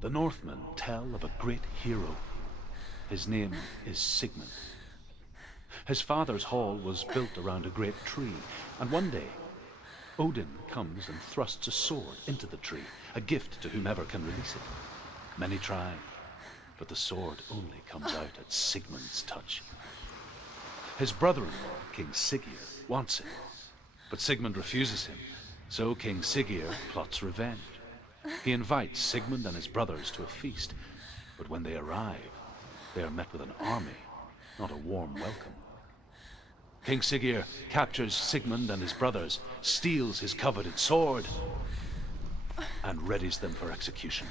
The Northmen tell of a great hero. His name is Sigmund. His father's hall was built around a great tree, and one day Odin comes and thrusts a sword into the tree, a gift to whomever can release it. Many try, but the sword only comes out at Sigmund's touch. His brother-in-law, King Siggeir, wants it, but Sigmund refuses him, so King Siggeir plots revenge. He invites Sigmund and his brothers to a feast, but when they arrive, they are met with an army, not a warm welcome. King Siggeir captures Sigmund and his brothers, steals his coveted sword, and readies them for execution.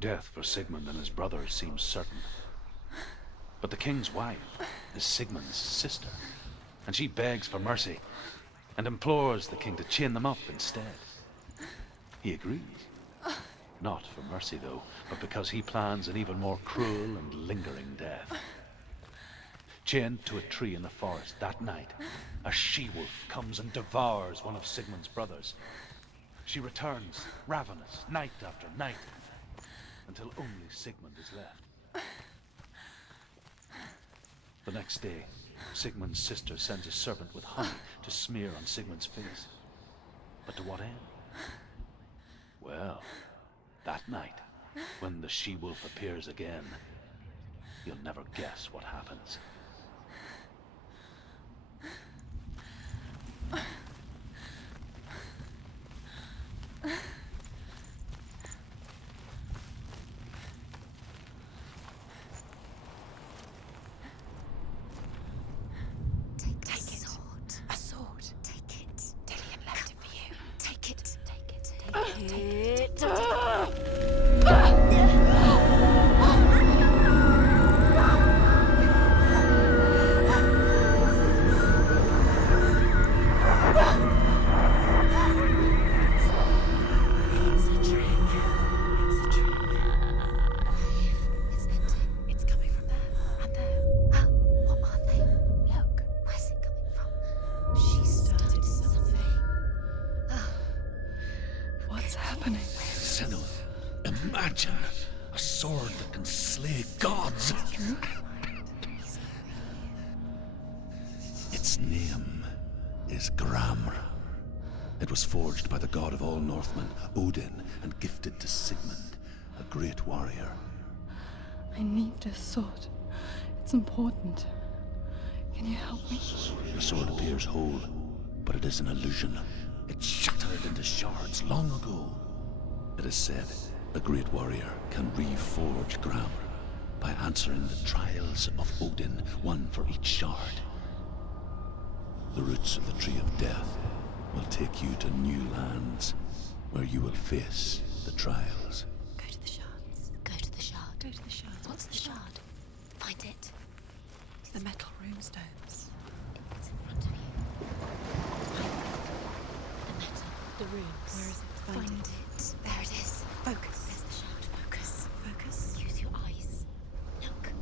Death for Sigmund and his brothers seems certain. But the king's wife is Sigmund's sister, and she begs for mercy and implores the king to chain them up instead. He agrees. Not for mercy, though, but because he plans an even more cruel and lingering death. Chained to a tree in the forest that night, a she-wolf comes and devours one of Sigmund's brothers. She returns, ravenous, night after night, until only Sigmund is left. The next day, Sigmund's sister sends a servant with honey to smear on Sigmund's face. But to what end? Well, that night, when the she-wolf appears again, you'll never guess what happens. Senua, imagine a sword that can slay gods. Its name is Gramr. It was forged by the god of all Northmen, Odin, and gifted to Sigmund, a great warrior. I need this sword. It's important. Can you help me? The sword appears whole, but it is an illusion. It shattered into shards long ago. It is said a great warrior can reforge Gramr by answering the trials of Odin, one for each shard. The roots of the tree of death will take you to new lands where you will face the trials. Go to the shards. Go to the shard. Go to the shard. What's the shard? Find it. It's the metal runestones. It's in front of you. Find the metal. The runes. Where is it? Find it. There it is. Focus. There's the shard. Focus. Focus. Use your eyes. Look.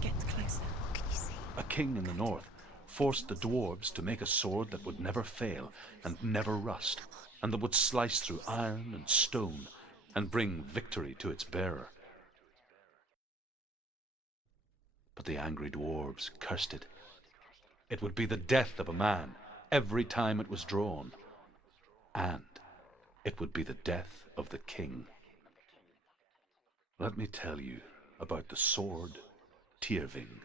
Get closer. What can you see? A king in the north forced the dwarves to make a sword that would never fail and never rust, and that would slice through iron and stone and bring victory to its bearer. But the angry dwarves cursed it. It would be the death of a man every time it was drawn, and It would be the death of the king. Let me tell you about the sword Tyrving.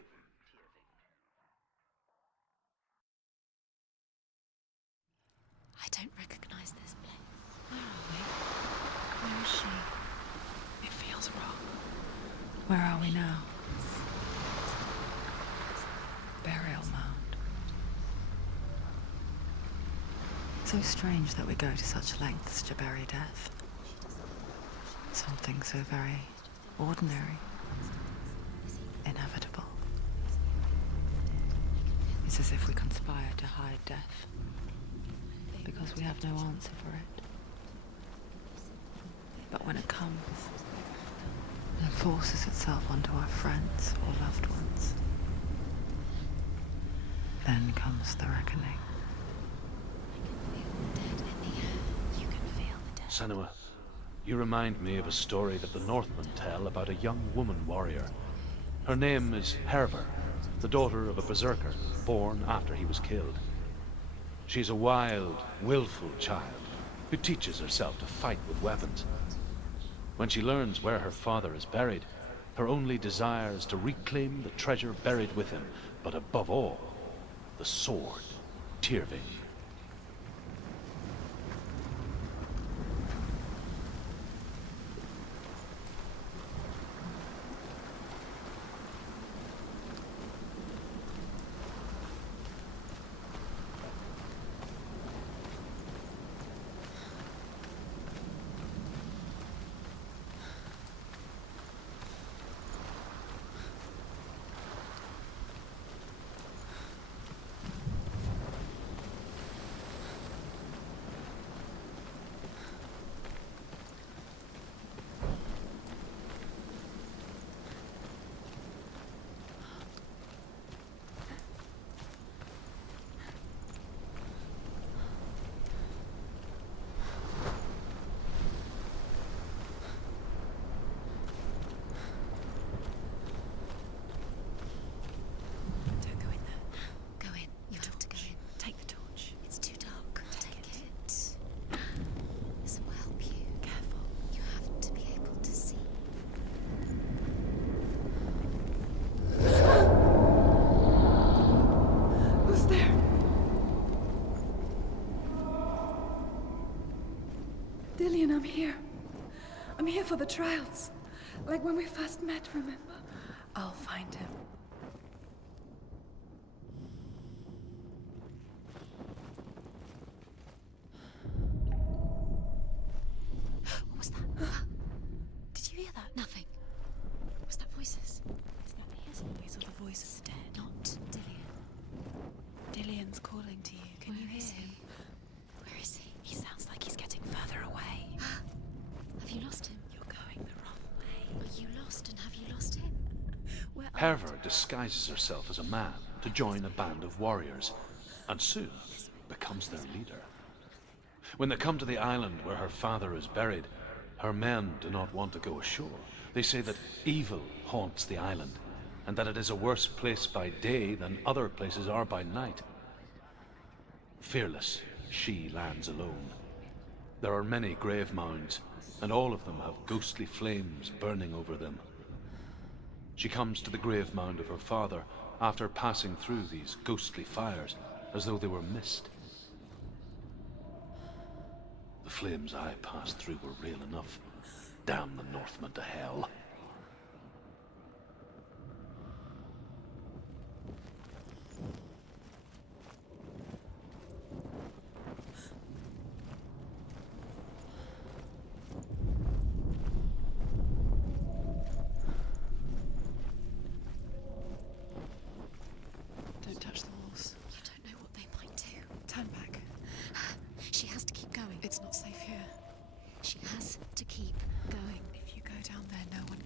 I don't recognize this place. Where are we? Where is she? It feels wrong. Where are we now? Burial mound. So strange that we go to such lengths to bury death. Something so very ordinary, inevitable. It's as if we conspire to hide death, because we have no answer for it. But when it comes and forces itself onto our friends or loved ones, then comes the reckoning. Senua, you remind me of a story that the Northmen tell about a young woman warrior. Her name is Herver, the daughter of a berserker born after he was killed. She's a wild, willful child who teaches herself to fight with weapons. When she learns where her father is buried, her only desire is to reclaim the treasure buried with him, but above all, the sword Tyrving. Dillian, I'm here. I'm here for the trials. Like when we first met, remember? I'll find him. What was that? Did you hear that? Nothing. Was that voices? Is that his voice or the voice of the dead? Not Dillian. Dillian's calling to you. Can you hear him? Where is he? He sounds like he's getting further away. Have you lost him? You're going the wrong way. Are you lost and have you lost him? Where are Herver disguises herself as a man to join a band of warriors, and soon becomes their leader. When they come to the island where her father is buried, her men do not want to go ashore. They say that evil haunts the island, and that it is a worse place by day than other places are by night. Fearless, she lands alone. There are many grave mounds, and all of them have ghostly flames burning over them. She comes to the grave mound of her father after passing through these ghostly fires as though they were mist. The flames I passed through were real enough. Damn the Northmen to hell. Don't touch the walls. You don't know what they might do. Turn back. She has to keep going. It's not safe here. She has to keep going. If you go down there, no one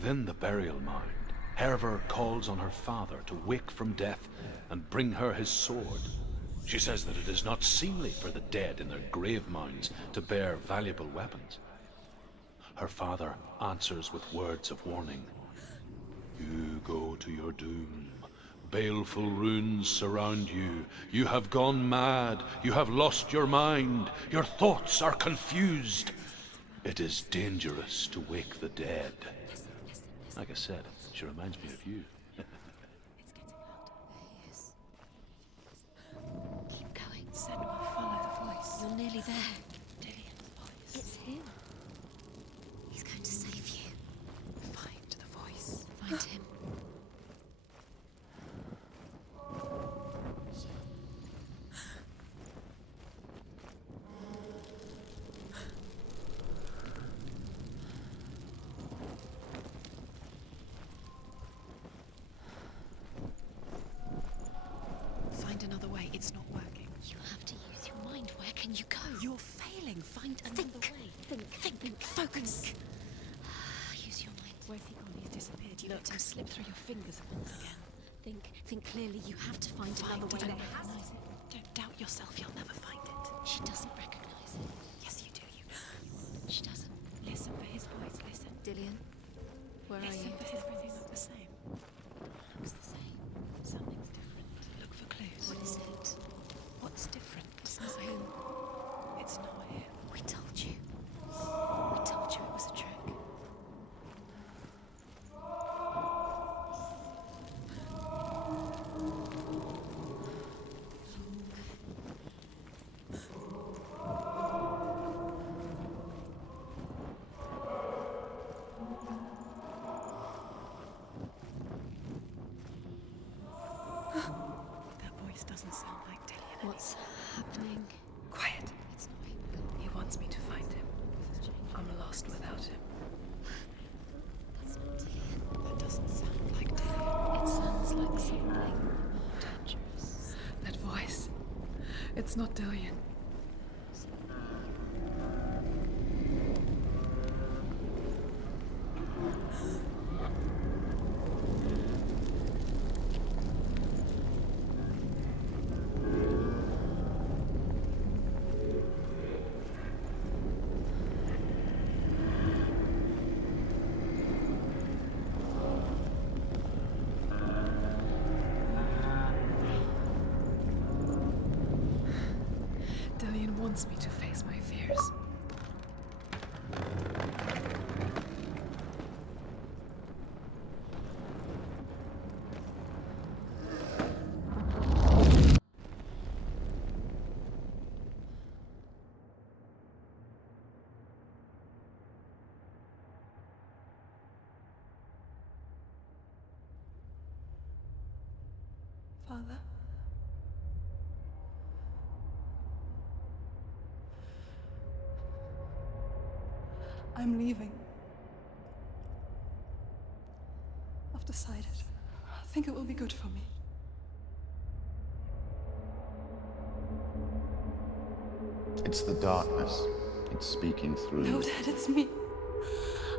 Within the burial mound, Herver calls on her father to wake from death and bring her his sword. She says that it is not seemly for the dead in their grave mounds to bear valuable weapons. Her father answers with words of warning. You go to your doom. Baleful runes surround you. You have gone mad. You have lost your mind. Your thoughts are confused. It is dangerous to wake the dead. Like I said, she reminds me of you. It's getting louder. There he is. Keep going. Senua, follow the voice. You're nearly there. Dillian's voice. It's him. He's going to save you. Find the voice. Find him. Find another way. It's not working. You have to use your mind. Where can you go? You're failing. Find another way. Think. Focus. Use your mind. Where's he gone? He's disappeared. You let him slip through your fingers once again. Think clearly. You have to find another way. Don't recognize it. Don't doubt yourself. You'll never find it. She doesn't recognize it. Yes, you do. You know. She doesn't. Listen for his voice. Listen. Dillian, where are Listen you? for everything look the same. Looks the same. Something's different. Look for clues. What is it? What's different? It's not him. It's not him. We told you. We told you it was a trick. That voice doesn't sound like Dillian. What's happening? Quiet. It's not him. He wants me to find him. I'm lost without him. That's not Dillian. That doesn't sound like Dillian. It sounds like something more dangerous. That voice. It's not Dillian. Dillian wants me to face my fears. Father? I'm leaving. I've decided. I think it will be good for me. It's the darkness. It's speaking through No, you. Dad, it's me.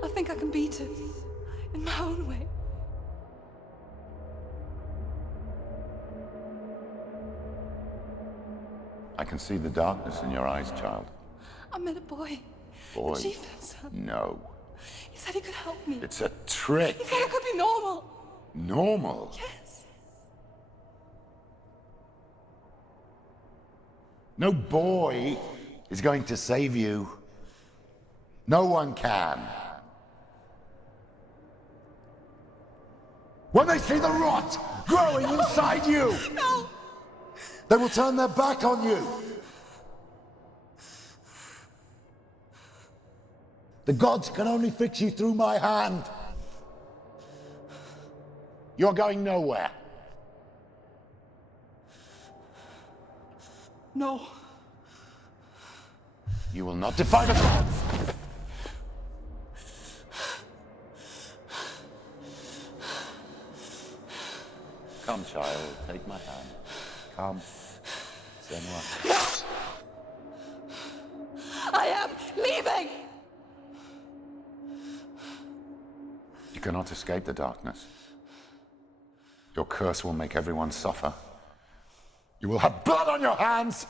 I think I can beat it. In my own way. I can see the darkness in your eyes, child. I met a boy. Boy. The chieftain's son. No. He said he could help me. It's a trick. He said I could be normal. Normal. Yes. No boy is going to save you. No one can. When they see the rot growing inside you, No! they will turn their back on you. The gods can only fix you through my hand. You're going nowhere. No. You will not defy the gods. Come, child, take my hand. Come. Senua. I am leaving! You cannot escape the darkness. Your curse will make everyone suffer. You will have blood on your hands!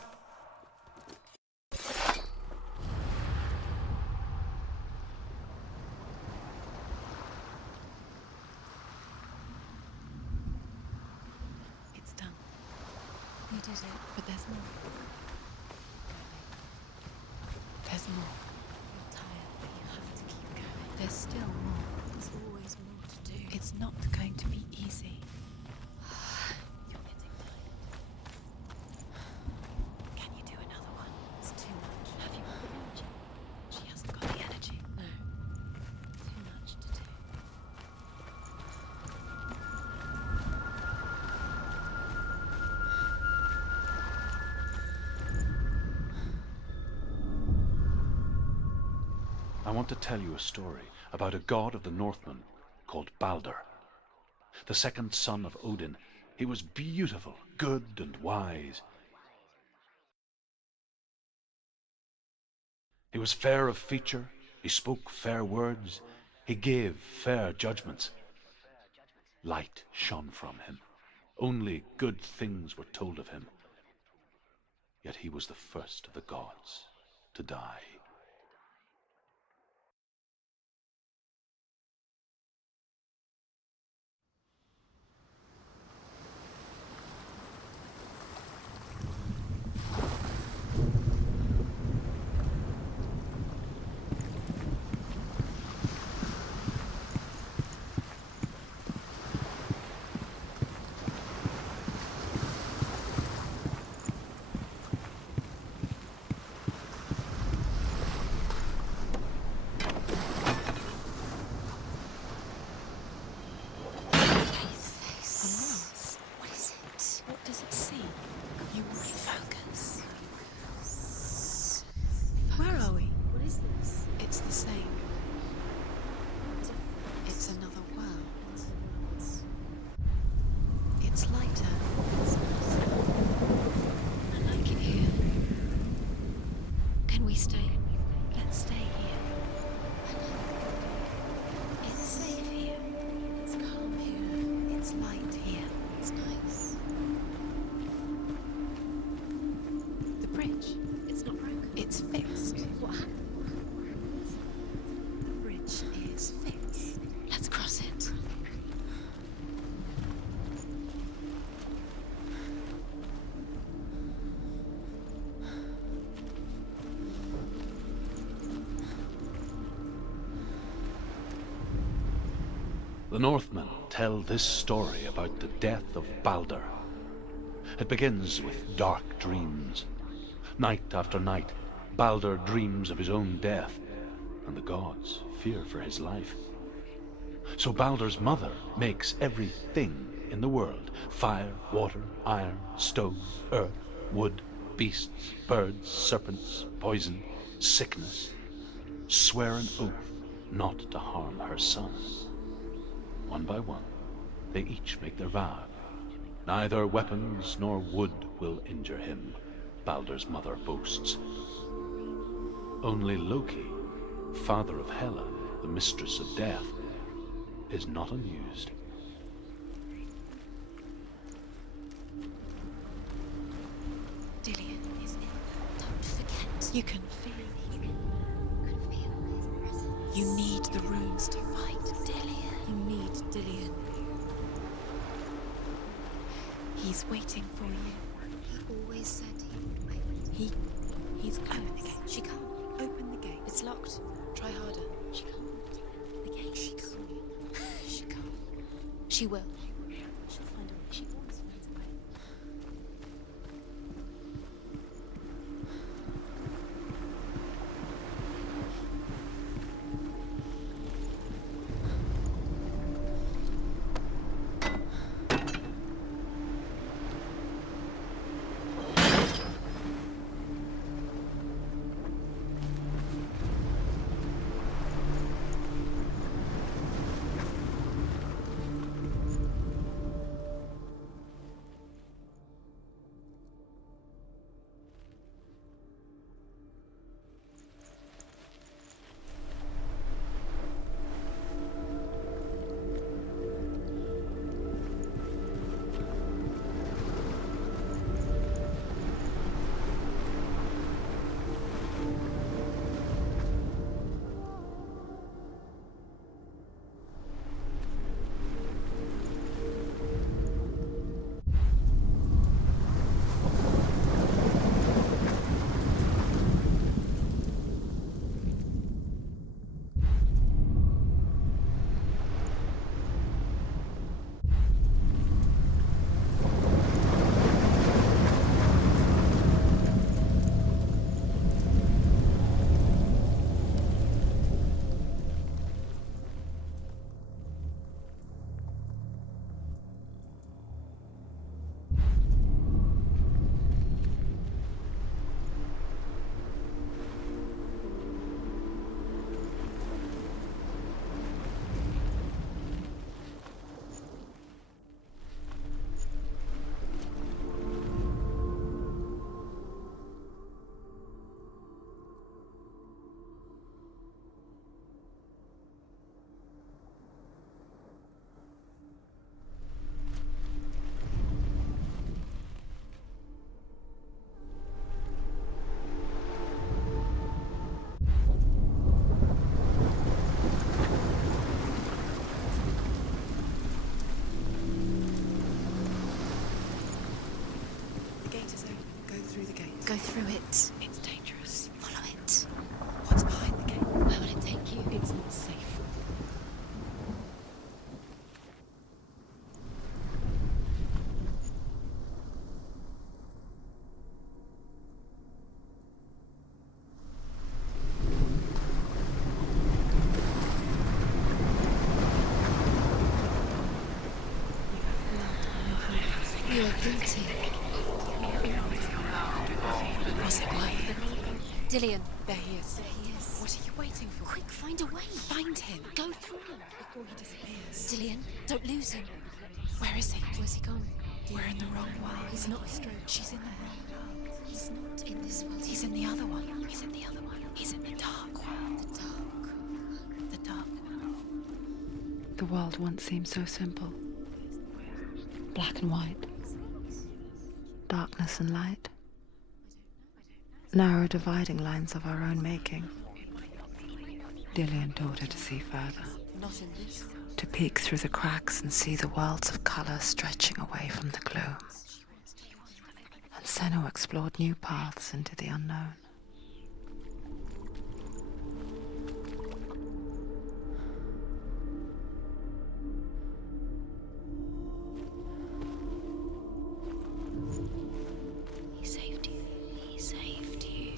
It's done. We did it. But there's more. There's more. You're tired, but you have to keep going. There's still more. There's always more to do. It's not going to be easy. You're getting tired. Can you do another one? It's too much. Have you got the energy? She hasn't got the energy. No. Too much to do. I want to tell you a story about a god of the Northmen called Balder. The second son of Odin, he was beautiful, good, and wise. He was fair of feature, he spoke fair words, he gave fair judgments. Light shone from him. Only good things were told of him. Yet he was the first of the gods to die. What is it? What does it see? You focus. Where are we? What is this? It's the same. It's another world. It's lighter. I like it here. Can we stay? Let's stay here. It's safe here. It's calm here. It's light here. It's nice. The bridge. It's not broken. It's fixed. What happened? The bridge is fixed. Let's cross it. The Northmen tell this story about the death of Balder. It begins with dark dreams. Night after night, Balder dreams of his own death, and the gods fear for his life. So Balder's mother makes everything in the world: fire, water, iron, stone, earth, wood, beasts, birds, serpents, poison, sickness, swear an oath not to harm her son. One by one, they each make their vow. Neither weapons nor wood will injure him, Balder's mother boasts. Only Loki, father of Hela, the mistress of death, is not amused. Dillion is in. Don't forget. You can feel it. Could feel his presence. You need the runes to fight. Dillion. You need Dillion. He's waiting for you. He always said he would wait. He's Open close. the gate. She can't. Open the gate. It's locked. Try harder. She can't. The gate. She can't. She can't. She will. She'll find a way. She always finds a way. The gate is open. Go through the gate. Go through it. It's dangerous. Follow it. What's behind the gate? Where will it take you? It's not safe. You are guilty. Was it worth it? Dillian. There he is. There he is. What are you waiting for? Quick, find a way. Find him. Go through him. Before he disappears. Dillian, don't lose him. Where is he? Where's he gone? We're in the wrong world. He's not here. She's in the wrong world. He's not in this world. He's in the other one. He's in the other one. He's in the dark world. the dark. The dark world. The world once seemed so simple. Black and white. Darkness and light. Narrow dividing lines of our own making. Dillian taught her to see further. Not in this. To peek through the cracks and see the worlds of colour stretching away from the gloom. And Senua explored new paths into the unknown. He saved you. He saved you.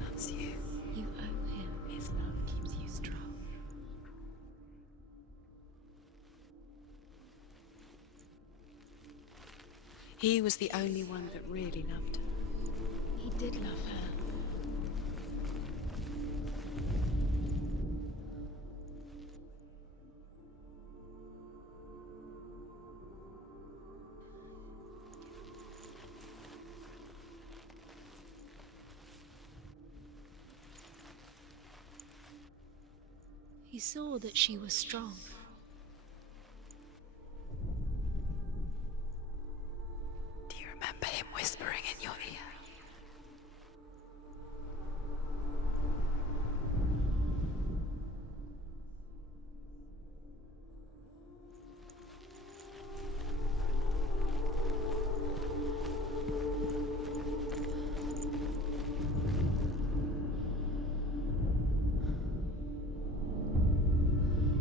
That's you. You owe him. His love keeps you strong. He was the only one that really loved her. He did love her. He saw that she was strong. Do you remember him whispering in your ear?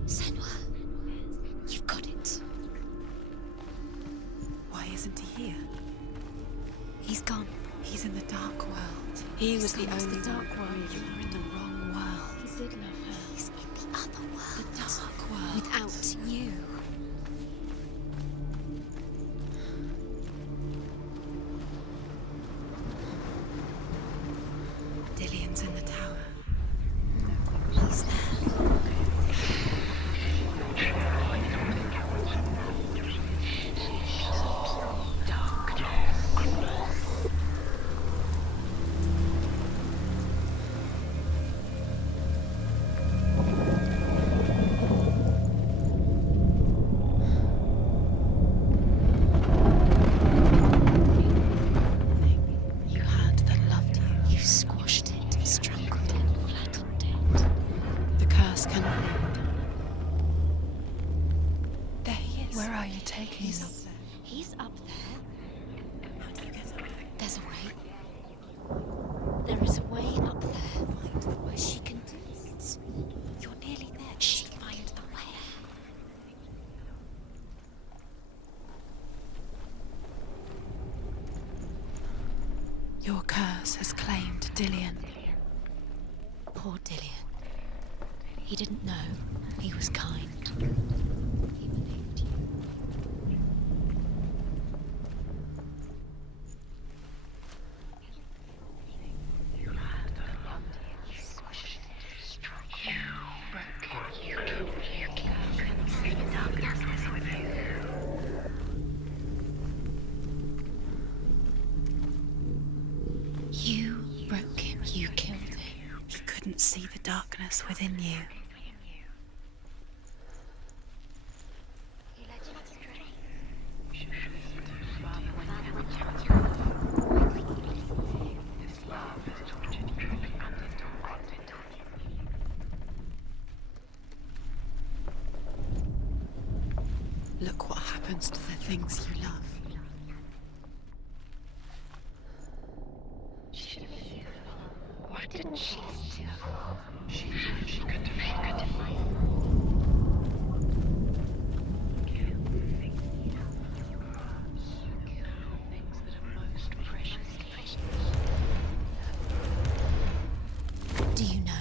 Senua, you've got it. Why isn't he here? He's gone. He's in the dark world. He was the gone to only the dark one. world. You were in the wrong world. He did love her. He's in the other world. The dark world. Without you. Dillian's in the tower. He's there. You had that loved you. You squashed it, strangled it, flattened it. The curse cannot end. There he is. Where are you taking He's me? up there. He's up there. How do you get up there? There's a way. There is a way up there. Find the way. She can do it. You're nearly there. Just find the way. Your curse has claimed Dillian. Poor Dillian. He didn't know. He was kind. He believed you. You broke him. You killed him. He couldn't see the darkness within you. Look what happens to the things you love. should receive. Why didn't she see her? She could have. Do you know?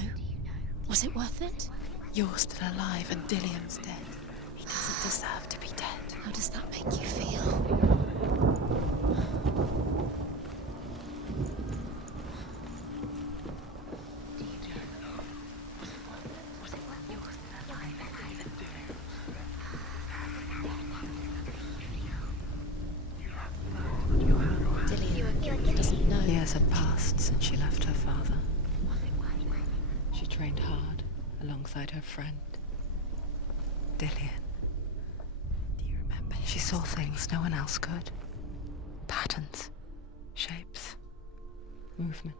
Was it worth it? You're still alive and Dillian's dead. He doesn't deserve to be dead. How does that make you feel? Dillian doesn't know. Years had passed since she left her father. She trained hard alongside her friend, Dillian. Do you remember? She saw things no one else could. Patterns, shapes, movement.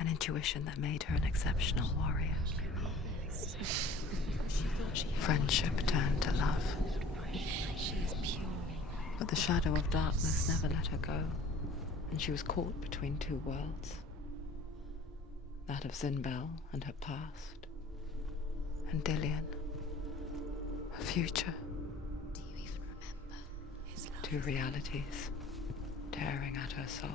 An intuition that made her an exceptional warrior. Friendship turned to love. She is pure. But the shadow of darkness never let her go, and she was caught between two worlds. That of Zinbel and her past, and Dillian, her future. Do you even remember his love? Two realities tearing at her soul.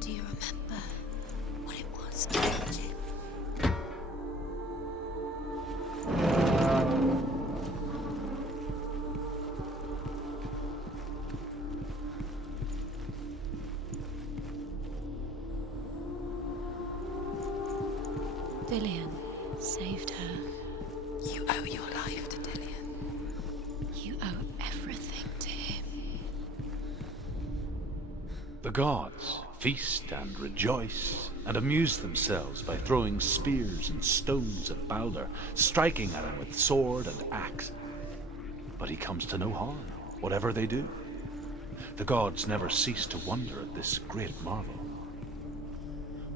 Do you remember what it was to watch it? Dillian saved her. You owe your life to Dillian. You owe everything to him. The gods feast and rejoice and amuse themselves by throwing spears and stones at Balder, striking at him with sword and axe. But he comes to no harm, whatever they do. The gods never cease to wonder at this great marvel.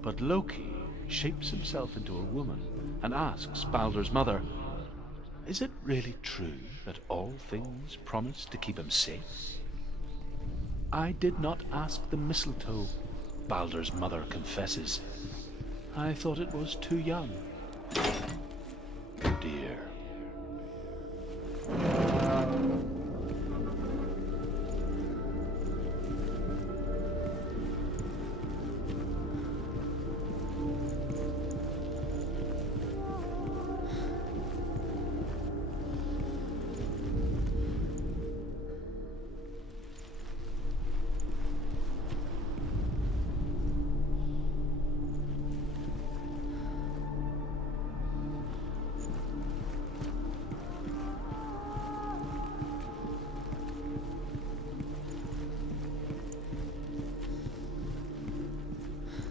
But Loki shapes himself into a woman and asks Balder's mother, "Is it really true that all things promise to keep him safe?" "I did not ask the mistletoe," Balder's mother confesses. "I thought it was too young." Oh dear.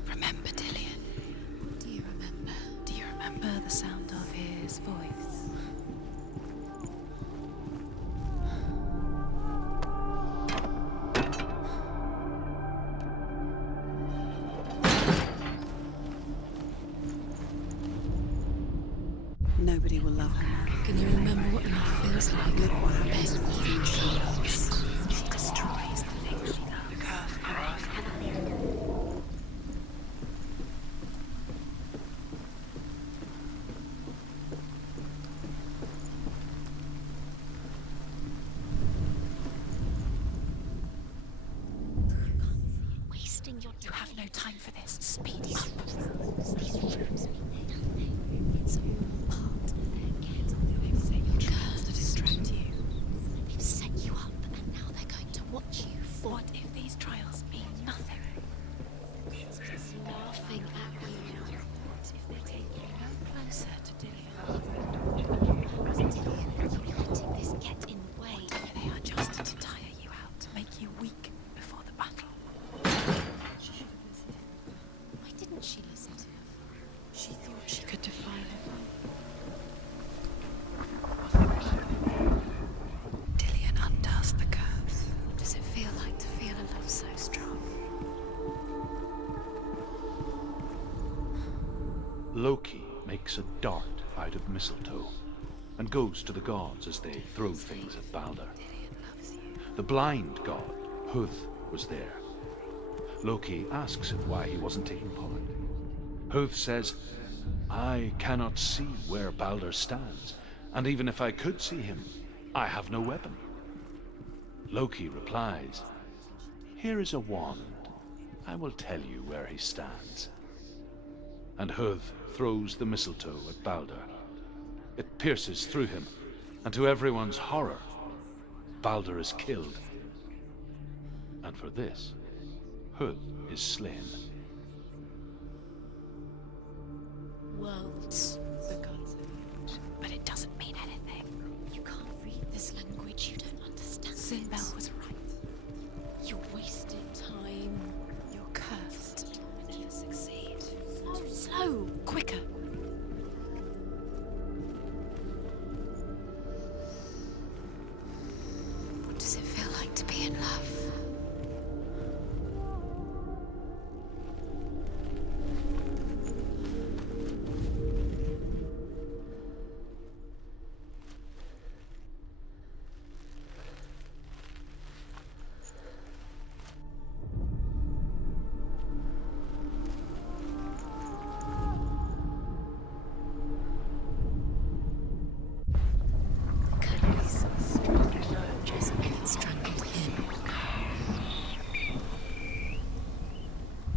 Remember Dillian? Do you remember? Do you remember the sound of his voice? Nobody will love her now. Can you remember what love feels like? Look what happens Best when thing she loves. she destroys the things she loves. Wasting your You have no time for this. Speed These up. rooms mean nothing. It's all part of their game. They've set your curse to distract you. They've set you up, and now they're going to watch you fall. What if these trials mean nothing? It's just laughing at you. What if they take you no closer to Dillian? Dillian, you're letting this get in the way. If they are just to tire you out, to make you weak before the battle. Loki makes a dart out of mistletoe and goes to the gods as they throw things at Balder. The blind god, Huth, was there. Loki asks him why he wasn't taking part. Huth says, "I cannot see where Balder stands, and even if I could see him, I have no weapon." Loki replies, "Here is a wand. I will tell you where he stands." And Huth throws the mistletoe at Balder. It pierces through him, and to everyone's horror, Balder is killed. And for this, Huth is slain. Worlds. The gods. But it doesn't mean anything. You can't read this language. You don't understand. Sinbel was right. You wasted time. You're cursed. You'll never succeed. Too slow. Quicker. What does it feel like to be in love?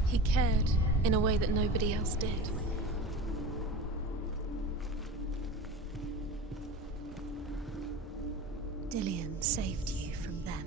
He cared in a way that nobody else did. Dillian saved you from them.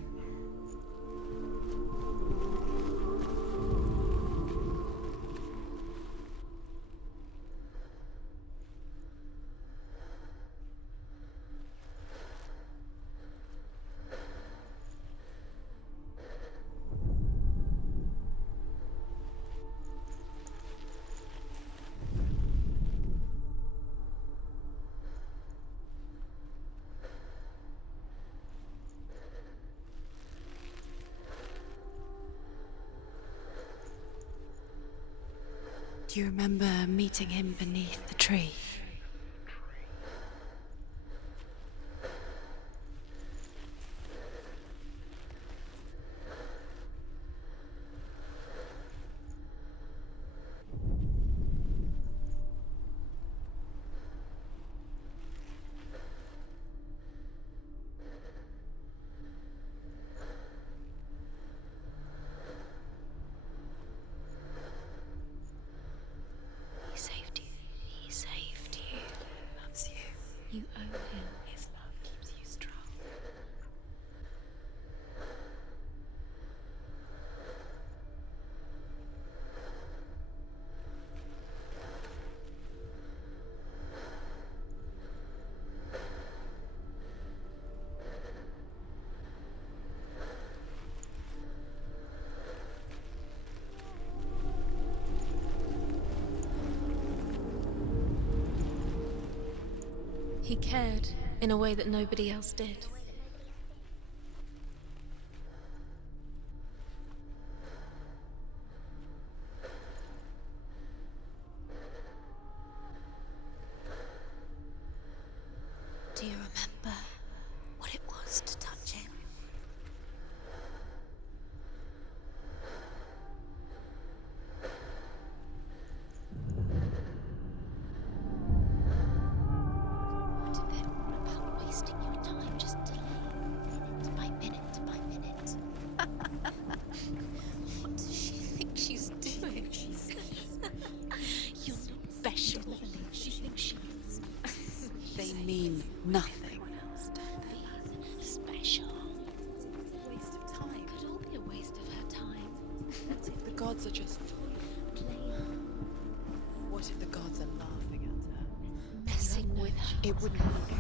Do you remember meeting him beneath the tree? He saved you. He saved you. He loves you. You owe him. His love keeps you strong. He cared in a way that nobody else did. Do you remember what it was to touch him? What if they're all about wasting your time, just minute by minute by minute? What does she think she's doing? You're not special. She thinks she is. They mean nothing. Special. Waste of time. Could all be a waste of her time. What if the gods are just... What if the gods are laughing at her? Messing with her. It wouldn't be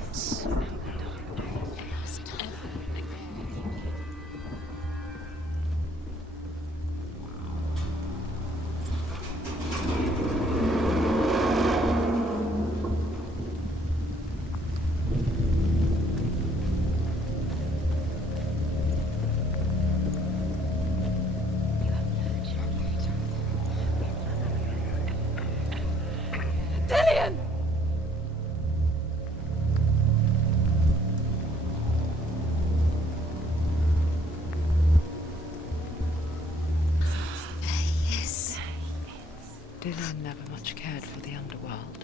Dillian never much cared for the underworld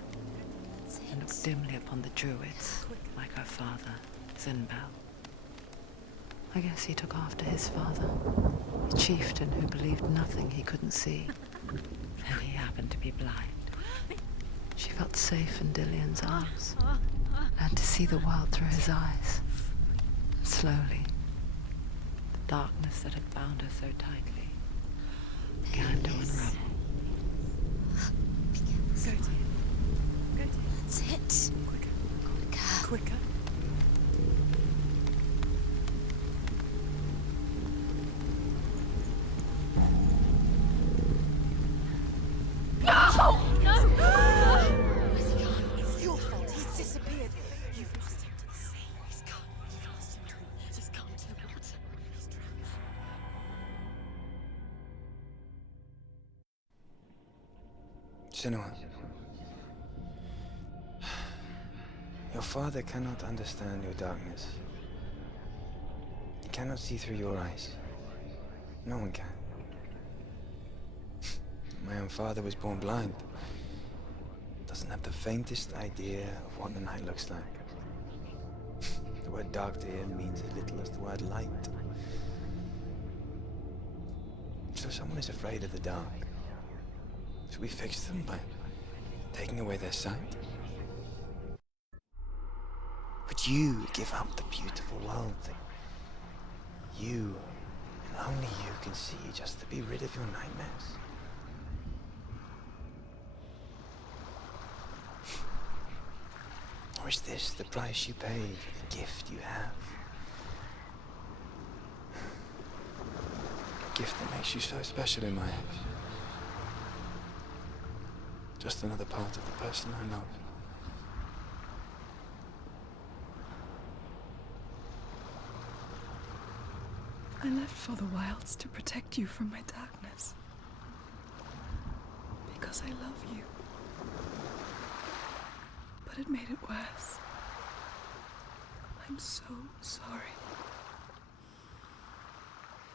and looked dimly upon the druids, like her father, Zinbel. I guess he took after his father, a chieftain who believed nothing he couldn't see, and he happened to be blind. She felt safe in Dillian's arms, learned to see the world through his eyes. And slowly, the darkness that had bound her so tightly began to unravel. Go to him. Go to him. That's it. Quicker. Quicker. It's your fault. He's disappeared. You've lost him to the sea. He's gone. You've lost him to the... He's gone to the water. He's drowned. Senua, your father cannot understand your darkness. He cannot see through your eyes. No one can. My own father was born blind. Doesn't have the faintest idea of what the night looks like. The word dark to him means as little as the word light. So someone is afraid of the dark. Should we fix them by taking away their sight? Would you give up the beautiful world that you, and only you, can see just to be rid of your nightmares? Or is this the price you pay for the gift you have? A gift that makes you so special in my eyes. Just another part of the person I love. I left for the wilds to protect you from my darkness. Because I love you. But it made it worse. I'm so sorry.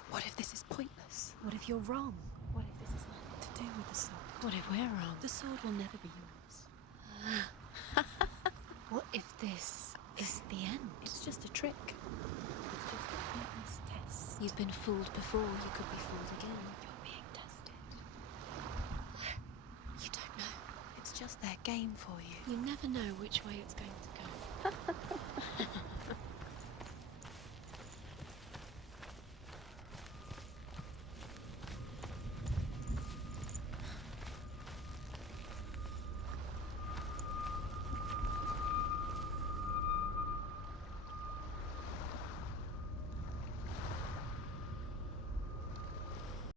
What if this is pointless? What if you're wrong? What if this is nothing to do with the sword? What if we're wrong? The sword will never be yours. What if this is the end? It's just a trick. It's just a pointless test. You've been fooled before, you could be fooled again. You're being tested. You don't know. It's just their game for you. You never know which way it's going to go.